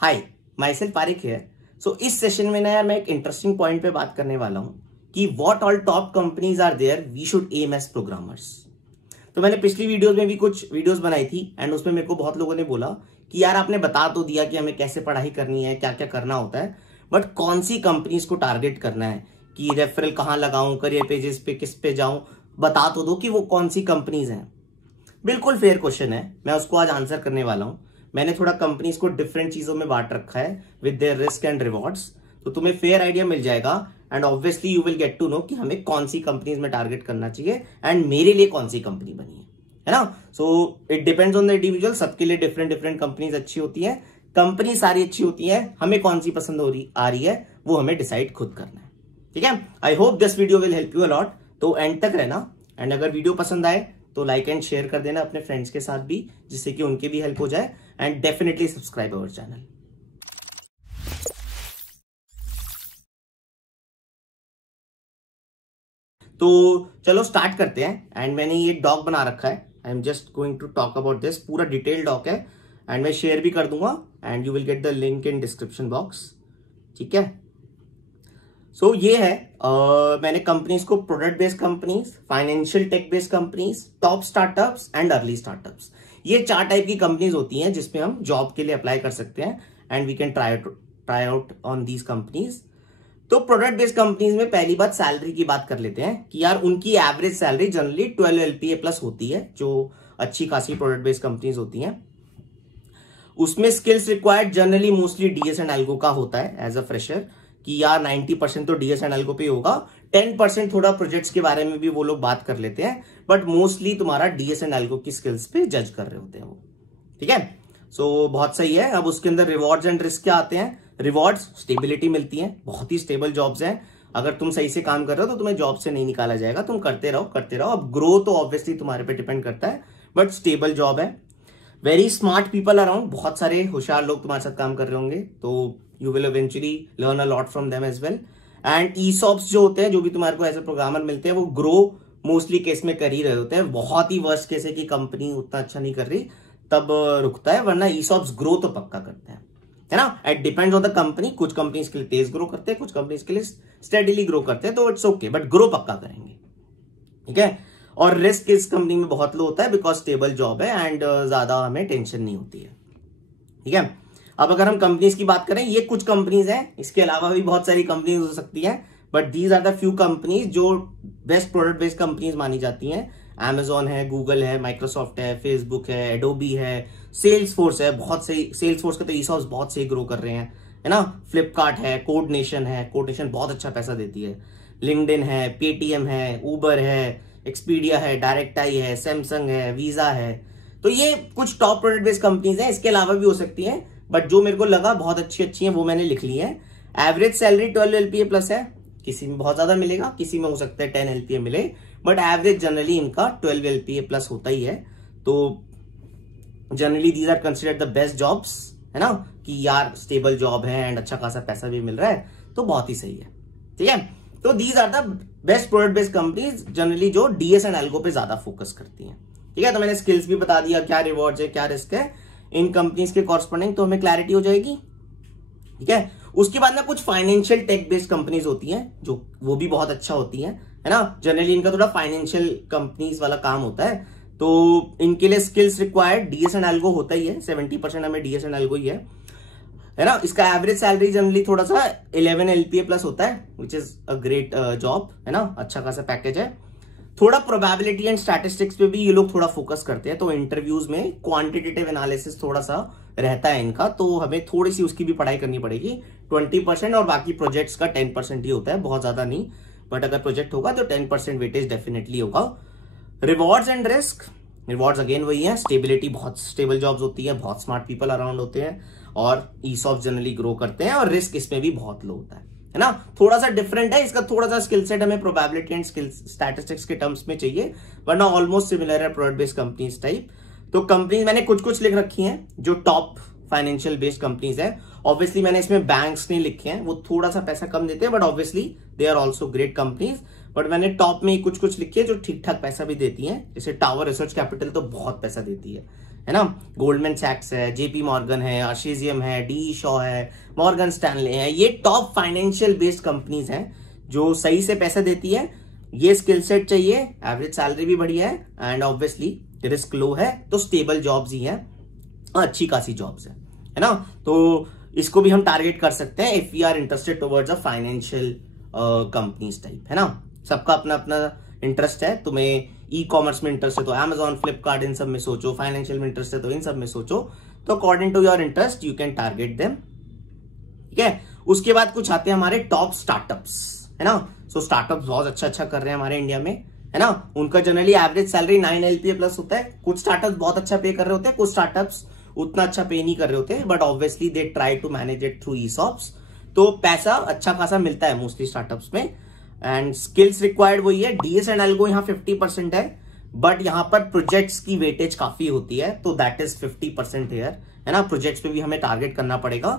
Hi, my self Pareek है। सो इस session में ना यार मैं एक इंटरेस्टिंग पॉइंट पे बात करने वाला हूं कि what all top companies are there we should aim as programmers. तो मैंने पिछली वीडियोस में भी कुछ वीडियोस बनाई थी एंड उसमें मेरे को बहुत लोगों ने बोला कि यार आपने बता तो दिया कि हमें कैसे पढ़ाई करनी है, क्या क्या करना होता है, बट कौन सी कंपनीज को टारगेट करना है, कि रेफरल कहाँ लगाऊं, करियर पेजेस पे किस पे जाऊं, बता तो दो कि वो कौन सी कंपनीज हैं। बिल्कुल फेयर क्वेश्चन है, मैं उसको आज आंसर करने वाला हूं। मैंने थोड़ा कंपनीज को डिफरेंट चीजों में बांट रखा है with their risk and rewards, तो तुम्हें फेयर आइडिया मिल जाएगा and obviously you will get to know कि हमें कौन सी कंपनीज में टारगेट करना चाहिए एंड मेरे लिए कौन सी कंपनी बनी है ना। So it depends on the individual, सबके लिए डिफरेंट डिफरेंट कंपनीज अच्छी होती है, कंपनी सारी अच्छी होती है, हमें कौन सी पसंद आ रही है वो हमें डिसाइड खुद करना है। ठीक है, I hope this video will help you a lot, तो एंड तक रहना एंड अगर वीडियो पसंद आए तो लाइक एंड शेयर कर देना अपने फ्रेंड्स के साथ भी, जिससे कि उनके भी हेल्प हो जाए and definitely subscribe our channel. तो चलो स्टार्ट करते हैं एंड मैंने ये डॉक बना रखा है, I am just going to talk about this, पूरा डिटेल डॉक है एंड मैं शेयर भी कर दूंगा and you will get the link in description box. ठीक है, सो ये है मैंने कंपनीज को product based companies, financial tech based companies, top startups and early startups, ये 4 टाइप की कंपनीज होती हैं जिसमें हम जॉब के लिए अप्लाई कर सकते हैं and we can try out on these companies. तो प्रोडक्ट बेस्ड कंपनीज में पहली बात सैलरी की बात कर लेते हैं कि यार उनकी average salary generally 12 LPA plus होती है, जो अच्छी खासी प्रोडक्ट बेस्ड कंपनीज होती हैं। उसमें skills required generally mostly DS and algo का होता है एज अ फ्रेशर, कि यार 90% तो डीएस एंड एल्गो पे होगा, 10% थोड़ा प्रोजेक्ट्स के बारे में भी वो लोग बात कर लेते हैं, बट मोस्टली तुम्हारा डीएस एंड एल्गो की स्किल्स पे जज कर रहे होते हैं वो। ठीक है, सो बहुत सही है। अब उसके अंदर रिवॉर्ड्स एंड रिस्क क्या आते हैं? रिवॉर्ड्स, स्टेबिलिटी मिलती है, बहुत ही स्टेबल जॉब्स हैं, अगर तुम सही से काम कर रहे हो तो तुम्हें जॉब से नहीं निकाला जाएगा, तुम करते रहो। अब ग्रो तो ऑब्वियसली तुम्हारे पे डिपेंड करता है, बट स्टेबल जॉब है। वेरी स्मार्ट पीपल अराउंड, बहुत सारे होशियार लोग तुम्हारे साथ काम कर रहे होंगे, तो you will eventually learn a lot from them as well. And ESOPs जो होते हैं, जो भी तुम्हारे को एज ए प्रोग्रामर मिलते हैं, वो ग्रो मोस्टली केस में कर ही रहे होते हैं। बहुत ही वर्स्ट केस है कि कंपनी उतना अच्छा नहीं कर रही, तब रुकता है, वरना ईसॉप्स ग्रो तो पक्का करते हैं, है ना। It depends on the company, कुछ कंपनीज के लिए तेज ग्रो करते हैं, कुछ कंपनीज के लिए स्टेडीली ग्रो करते हैं, तो इट्स ओके, बट ग्रो पक्का करेंगे। ठीक है, और रिस्क इस कंपनी में बहुत लो होता है बिकॉज स्टेबल जॉब है एंड ज्यादा हमें टेंशन नहीं होती है। ठीक है, अब अगर हम कंपनीज की बात करें, ये कुछ कंपनीज हैं, इसके अलावा भी बहुत सारी कंपनीज हो सकती हैं, but these are the few companies जो बेस्ट प्रोडक्ट बेस्ड कंपनीज मानी जाती हैं। Amazon है, गूगल है, माइक्रोसॉफ्ट है, फेसबुक है, एडोबी है, सेल्स फोर्स है, बहुत सही, सेल्स फोर्स के तो ईसॉप्स बहुत सही ग्रो कर रहे हैं, है ना। फ्लिपकार्ट है, कोड नेशन है, कोड नेशन बहुत अच्छा पैसा देती है, लिंक्डइन है, पेटीएम है, उबर है, एक्सपीडिया है, डायरेक्ट आई है, सैमसंग है, वीजा है। तो ये कुछ टॉप प्रोडक्ट बेस्ड कंपनीज हैं, इसके अलावा भी हो सकती हैं, बट जो मेरे को लगा बहुत अच्छी हैं वो मैंने लिख ली है। एवरेज सैलरी 12 LPA प्लस है, किसी में बहुत ज्यादा मिलेगा, किसी में हो सकता है 10 LPA मिले, बट एवरेज जनरली इनका 12 LPA प्लस होता ही है। तो generally these are considered the best jobs, है ना, कि यार स्टेबल जॉब है एंड अच्छा खासा पैसा भी मिल रहा है, तो बहुत ही सही है। ठीक है, तो these are the best product based companies generally जो डीएस एंड एल्गो पे ज्यादा फोकस करती हैं। ठीक है, तो मैंने स्किल्स भी बता दिया, क्या रिवॉर्ड्स है, क्या रिस्क है इन कंपनीज के कॉरस्पॉन्डिंग, तो हमें क्लैरिटी हो जाएगी। ठीक है, उसके बाद ना कुछ फाइनेंशियल टेक बेस्ड कंपनीज होती हैं, जो वो भी बहुत अच्छा होती हैं, है ना। जनरली इनका थोड़ा फाइनेंशियल कंपनीज वाला काम होता है, तो इनके लिए skills required DS and algo होता ही है, 70% हमें डीएस एंड एल्गो ही है ना। इसका एवरेज सैलरी जनरली थोड़ा सा 11 LPA प्लस होता है, which is a great job, है ना, अच्छा खासा पैकेज है। थोड़ा प्रोबेबिलिटी एंड स्टैटिस्टिक्स पे भी ये लोग थोड़ा फोकस करते हैं, तो इंटरव्यूज में क्वांटिटेटिव एनालिसिस थोड़ा सा रहता है इनका, तो हमें थोड़ी सी उसकी भी पढ़ाई करनी पड़ेगी। 20% और बाकी प्रोजेक्ट्स का 10% ही होता है, बहुत ज्यादा नहीं, बट अगर प्रोजेक्ट होगा तो 10% वेटेज डेफिनेटली होगा। Rewards and risk, rewards again वही है, स्टेबिलिटी, बहुत स्टेबल जॉब्स होती है, बहुत स्मार्ट पीपल अराउंड होते हैं और ईसॉप जनरली ग्रो करते हैं, और रिस्क इसमें भी बहुत लो होता है ना। थोड़ा सा डिफरेंट है इसका, थोड़ा सा स्किल सेट हमें प्रोबेबिलिटी एंड स्किल्स स्टैटिस्टिक्स के टर्म्स में चाहिए, वरना ऑलमोस्ट सिमिलर है प्रोडक्ट बेस्ड कंपनीज टाइप। तो कंपनीज मैंने कुछ लिख रखी हैं जो टॉप फाइनेंशियल बेस्ड कंपनीज है। ऑब्वियसली मैंने इसमें बैंक्स नहीं लिखे हैं, वो थोड़ा सा पैसा कम देते हैं, but obviously they are also great companies. But मैंने टॉप में कुछ लिखी है जो ठीक ठाक पैसा भी देती हैं, जैसे टावर रिसर्च कैपिटल तो बहुत पैसा देती है है ना। गोल्डमैन सैक्स है, जेपी मॉर्गन है, आशीजियम है, डी शॉ है, मॉर्गन स्टैनले है। ये टॉप फाइनेंशियल बेस्ड कंपनीज हैं जो सही से पैसा देती है। ये स्किल सेट चाहिए, एवरेज सैलरी भी बढ़िया है एंड ऑब्वियसली रिस्क लो है, तो स्टेबल जॉब्स ही हैं, अच्छी खासी जॉब्स है ना। तो इसको भी हम टारगेट कर सकते हैं if we are interested towards a financial companies type, है ना। सबका अपना अपना इंटरेस्ट है। तुम्हें ई कॉमर्स में इंटरेस्ट है तो अमेजॉन, फ्लिपकार्ट, इन सब में सोचो। फाइनेंशियल में इंटरेस्ट है तो इन सब में सोचो। तो according to your interest you can target them, ठीक है। उसके बाद कुछ आते हैं हमारे टॉप स्टार्टअप्स, है ना। सो स्टार्टअप्स बहुत अच्छा कर रहे हैं हमारे इंडिया में, है ना। उनका generally average salary 9 LPA plus होता है। कुछ स्टार्टअप्स बहुत अच्छा पे कर रहे होते हैं, कुछ स्टार्टअप्स उतना अच्छा पे नहीं कर रहे होते, but obviously they try to manage it through ESOPs। तो पैसा अच्छा खासा मिलता है मोस्टली स्टार्टअप्स में। एंड स्किल्स रिक्वायर्ड वही है, DS एंड एल्गो यहाँ 50% है, बट यहाँ पर प्रोजेक्ट्स की वेटेज काफी होती है, तो दैट इज 50% हियर, है ना। प्रोजेक्ट्स पे भी हमें टारगेट करना पड़ेगा।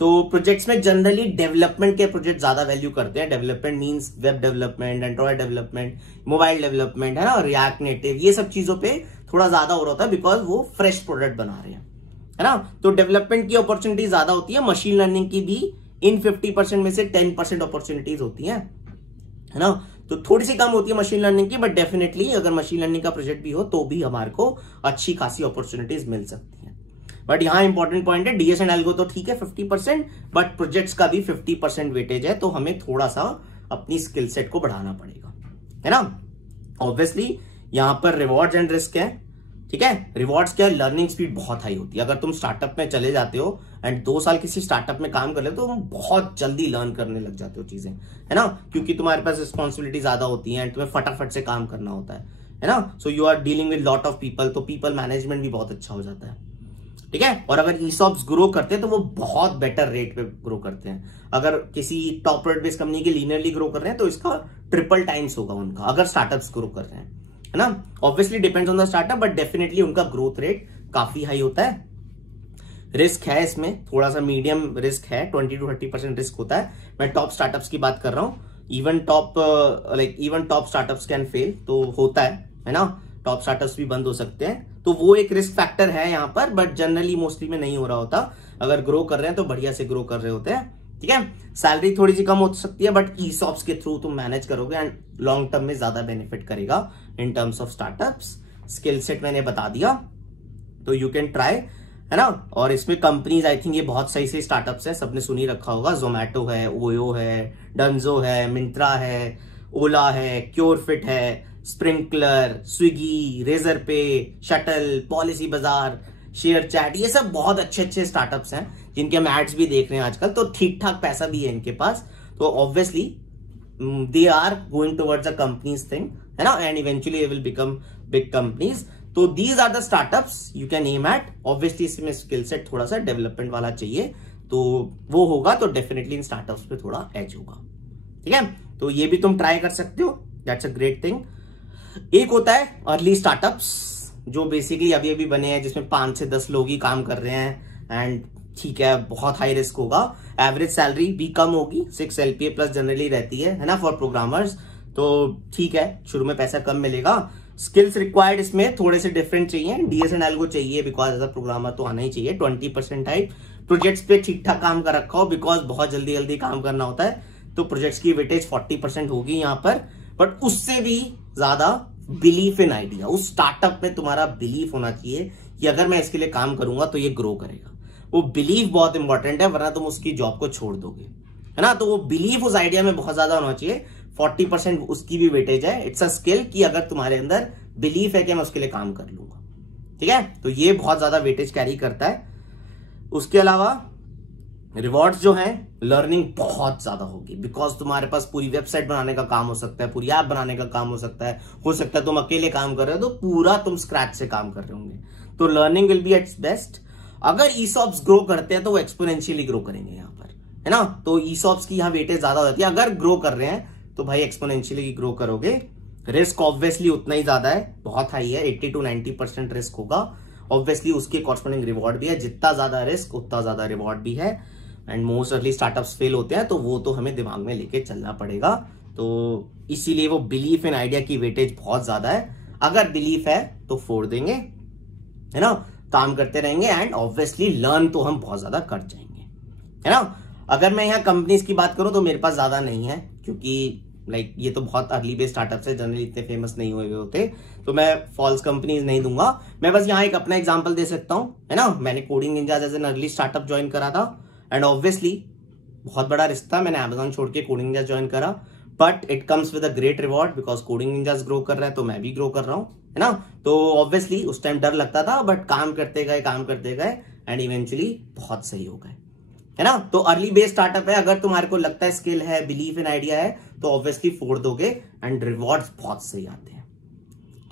तो प्रोजेक्ट्स में जनरली डेवलपमेंट के प्रोजेक्ट ज्यादा वैल्यू करते हैं। Development means web development, Android development, mobile development, है ना, रिएक्ट नेटिव, ये सब चीजों पे थोड़ा ज्यादा हो रहा होता है बिकॉज वो फ्रेश प्रोडक्ट बना रहे हैं, है ना। तो डेवलपमेंट की अपॉर्चुनिटी ज्यादा होती है। मशीन लर्निंग की भी इन 50% में से 10% अपॉर्चुनिटीज होती है ना। तो थोड़ी सी कम होती है मशीन लर्निंग की, बट डेफिनेटली अगर मशीन लर्निंग का प्रोजेक्ट भी हो तो भी हमारे को अच्छी खासी अपॉर्चुनिटीज मिल सकती है। बट यहाँ इंपॉर्टेंट पॉइंट है, DS एंड एल्गो तो ठीक है 50%, बट प्रोजेक्ट्स का भी 50% वेटेज है, तो हमें थोड़ा सा अपनी स्किल सेट को बढ़ाना पड़ेगा, है ना। ऑब्वियसली यहाँ पर रिवॉर्ड्स एंड रिस्क है, ठीक है। रिवॉर्ड्स क्या है, लर्निंग स्पीड बहुत हाई होती है। अगर तुम स्टार्टअप में चले जाते हो एंड 2 साल किसी स्टार्टअप में काम कर ले तो तुम बहुत जल्दी लर्न करने लग जाते हो चीजें, है ना, क्योंकि तुम्हारे पास रिस्पॉन्सिबिलिटी ज्यादा होती है एंड तुम्हें फटाफट से काम करना होता है ना। So you are dealing with lot of people, तो पीपल मैनेजमेंट भी बहुत अच्छा हो जाता है, ठीक है। और अगर ESOPs ग्रो करते हैं तो वो बहुत बेटर रेट पे ग्रो करते हैं। अगर किसी टॉप प्रोडक्ट बेस्ड कंपनी के लीनियरली ग्रो कर रहे हैं तो इसका ट्रिपल टाइम्स होगा उनका, अगर स्टार्टअप्स ग्रो कर रहे हैं, है ना। Obviously depends on the startup, but definitely उनका ग्रोथ रेट काफी हाई होता है। रिस्क है इसमें, थोड़ा सा मीडियम रिस्क है, 20 to 30% रिस्क होता है। मैं टॉप स्टार्टअप्स की बात कर रहा हूँ। Even top startups can fail, तो होता है ना। टॉप स्टार्टअप्स भी बंद हो सकते हैं, तो वो एक रिस्क फैक्टर है यहाँ पर, बट जनरली मोस्टली में नहीं हो रहा होता। अगर ग्रो कर रहे हैं तो बढ़िया से ग्रो कर रहे होते हैं, ठीक है। सैलरी थोड़ी सी कम हो सकती है, बट ESOPs के थ्रू तुम मैनेज करोगे एंड लॉन्ग टर्म में ज्यादा बेनिफिट करेगा in terms of startups. Skill set मैंने बता दिया, तो यू कैन ट्राई, है ना। और इसमें कंपनीज आई थिंक ये बहुत सही सही स्टार्टअप्स है, सबने सुनी रखा होगा। जोमैटो है, ओयो है, डंजो है, मिंत्रा है, ओला है, क्योरफिट है, स्प्रिंकलर, स्विगी, रेजर पे, शटल, पॉलिसी बाजार, शेयर चैट, ये सब बहुत अच्छे स्टार्टअप्स हैं जिनके हम एड्स भी देख रहे हैं आजकल। तो ठीक ठाक पैसा भी है इनके पास, तो obviously they are going towards a companies thing, है ना, and eventually they will become big companies. तो these are the startups you can aim at. Obviously इसमें स्किल सेट थोड़ा सा डेवलपमेंट वाला चाहिए, तो वो होगा तो डेफिनेटली इन स्टार्टअप्स पे थोड़ा एज होगा, ठीक है। तो ये भी तुम ट्राई कर सकते हो, दैट्स अ ग्रेट थिंग। एक होता है अर्ली स्टार्टअप्स, जो बेसिकली अभी अभी बने हैं, जिसमें 5 से 10 लोग ही काम कर रहे हैं एंड ठीक है, बहुत हाई रिस्क होगा। एवरेज सैलरी भी कम होगी, 6 LPA प्लस जनरली रहती है ना, फॉर प्रोग्रामर्स। तो ठीक है, शुरू में पैसा कम मिलेगा। स्किल्स रिक्वायर्ड इसमें थोड़े से डिफरेंट चाहिए, DS एंड एल्गो चाहिए बिकॉज एज अ प्रोग्रामर तो आना ही चाहिए। 20% टाइप प्रोजेक्ट्स पे ठीक ठाक काम कर रखा हो, बिकॉज बहुत जल्दी जल्दी काम करना होता है, तो प्रोजेक्ट्स की वेटेज 40% होगी यहाँ पर। बट उससे भी ज्यादा बिलीफ इन आइडिया, उस स्टार्टअप में तुम्हारा बिलीफ होना चाहिए कि अगर मैं इसके लिए काम करूंगा तो ये ग्रो करेगा। वो बिलीफ बहुत इंपॉर्टेंट है, वरना तुम उसकी जॉब को छोड़ दोगे, है ना। तो वो बिलीफ उस आइडिया में बहुत ज्यादा होना चाहिए। 40% उसकी भी वेटेज है। इट्स अ स्किल कि अगर तुम्हारे अंदर बिलीफ है कि मैं उसके लिए काम कर लूंगा, ठीक है, तो ये बहुत ज्यादा वेटेज कैरी करता है। उसके अलावा रिवॉर्ड्स जो हैं, लर्निंग बहुत ज्यादा होगी, बिकॉज तुम्हारे पास पूरी वेबसाइट बनाने का काम हो सकता है, पूरी ऐप बनाने का काम हो सकता है तुम अकेले काम कर रहे हो तो पूरा तुम स्क्रैच से काम कर रहे होंगे, तो learning will B Yeats best. अगर ESOPs ग्रो करते हैं तो वो एक्सपोनेंशियली ग्रो करेंगे यहाँ पर, है ना। तो ESOPs की यहाँ वेटेज ज्यादा हो जाती है। अगर ग्रो कर रहे हैं तो भाई एक्सपोनेंशियली ग्रो करोगे। रिस्क ऑब्वियसली उतना ही ज्यादा है, बहुत हाई है, 80 to 90% रिस्क होगा। ऑब्वियसली उसके कॉरस्पॉन्डिंग रिवॉर्ड भी है, जितना ज्यादा रिस्क उतना ज्यादा रिवॉर्ड भी है। And most early startups fail होते हैं, तो वो तो हमें दिमाग में लेके चलना पड़ेगा। तो इसीलिए वो बिलीफ इन आइडिया की वेटेज बहुत ज्यादा है। अगर बिलीफ है तो फोड़ देंगे, है ना। काम करते रहेंगे एंड ऑब्वियसली लर्न तो हम बहुत ज्यादा कर जाएंगे, है ना। अगर मैं यहाँ कंपनीज की बात करूं तो मेरे पास ज्यादा नहीं है, क्योंकि लाइक ये तो बहुत अर्ली बेस स्टार्टअप्स है, जनरली इतने फेमस नहीं हुए होते, तो मैं फॉल्स कंपनीज नहीं दूंगा। मैं बस यहाँ एक अपना एग्जांपल दे सकता हूँ, है ना। मैंने Coding Ninjas as an early startup join करा था एंड ऑब्वियसली बहुत बड़ा रिस्क था, मैंने अमेजॉन छोड़ के कोडिंग निंजास ज्वाइन करा, but it comes with a great reward because coding ninjas grow कर रहा है तो मैं भी ग्रो कर रहा हूँ, है ना। तो ऑब्वियसली उस टाइम डर लगता था, बट काम करते गए एंड इवेंचुअली बहुत सही हो गए, है ना। तो अर्ली बेस स्टार्टअप है, अगर तुम्हारे को लगता है स्किल है, बिलीफ इन आइडिया है, तो ऑब्वियसली फोड़ दोगे एंड रिवॉर्ड्स बहुत सही आते हैं,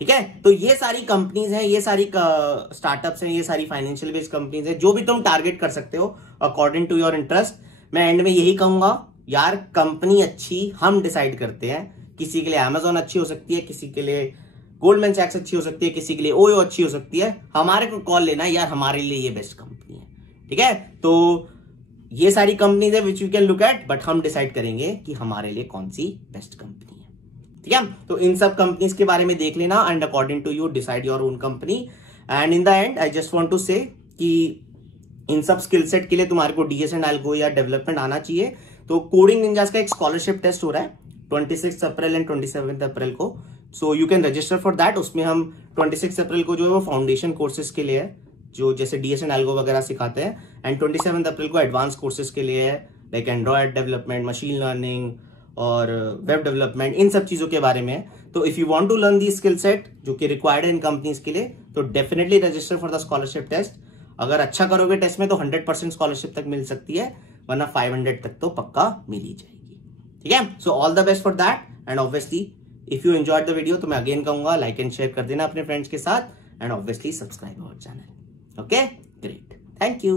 ठीक है। तो ये सारी कंपनीज हैं, ये सारी स्टार्टअप्स हैं, ये सारी फाइनेंशियल बेस्ड कंपनीज हैं, जो भी तुम टारगेट कर सकते हो अकॉर्डिंग टू योर इंटरेस्ट। मैं एंड में यही कहूंगा यार, कंपनी अच्छी हम डिसाइड करते हैं, किसी के लिए अमेजॉन अच्छी हो सकती है, किसी के लिए गोल्डमैन सैक्स अच्छी हो सकती है, किसी के लिए ओयो अच्छी हो सकती है, हमारे को कॉल लेना यार, हमारे लिए ये बेस्ट कंपनी है, ठीक है। तो ये सारी कंपनीज है which you can look at, but हम डिसाइड करेंगे कि हमारे लिए कौन सी बेस्ट कंपनी है, ठीक है। तो इन सब कंपनीज के बारे में देख लेना and according to you decide your own company. And in the end I just want to say कि इन सब स्किल सेट के लिए तुम्हारे को डीएस एंड एल्गो या डेवलपमेंट आना चाहिए। तो कोडिंग निंजास का एक स्कॉलरशिप टेस्ट हो रहा है 26 अप्रैल एंड 27 अप्रैल को, so you can register for that. उसमें हम 26 अप्रैल को जो है वो फाउंडेशन कोर्सेज के लिए है, जो जैसे डीएस एंड एल्गो वगैरह सिखाते हैं, एंड 27 अप्रैल को एडवांस कोर्सेज के लिए है, like Android development, machine learning और वेब डेवलपमेंट, इन सब चीजों के बारे में है। तो if you want to learn the skill set जो कि रिक्वायर्ड है इन कंपनीज के लिए, तो definitely register for the scholarship test. अगर अच्छा करोगे टेस्ट में तो 100% स्कॉलरशिप तक मिल सकती है, वरना 500 तक तो पक्का मिल ही जाएगी, ठीक है। So all the best for that and obviously if you enjoyed the video तो मैं अगेन कहूंगा लाइक एंड शेयर कर देना अपने फ्रेंड्स के साथ and obviously subscribe our channel. Okay, great. Thank you.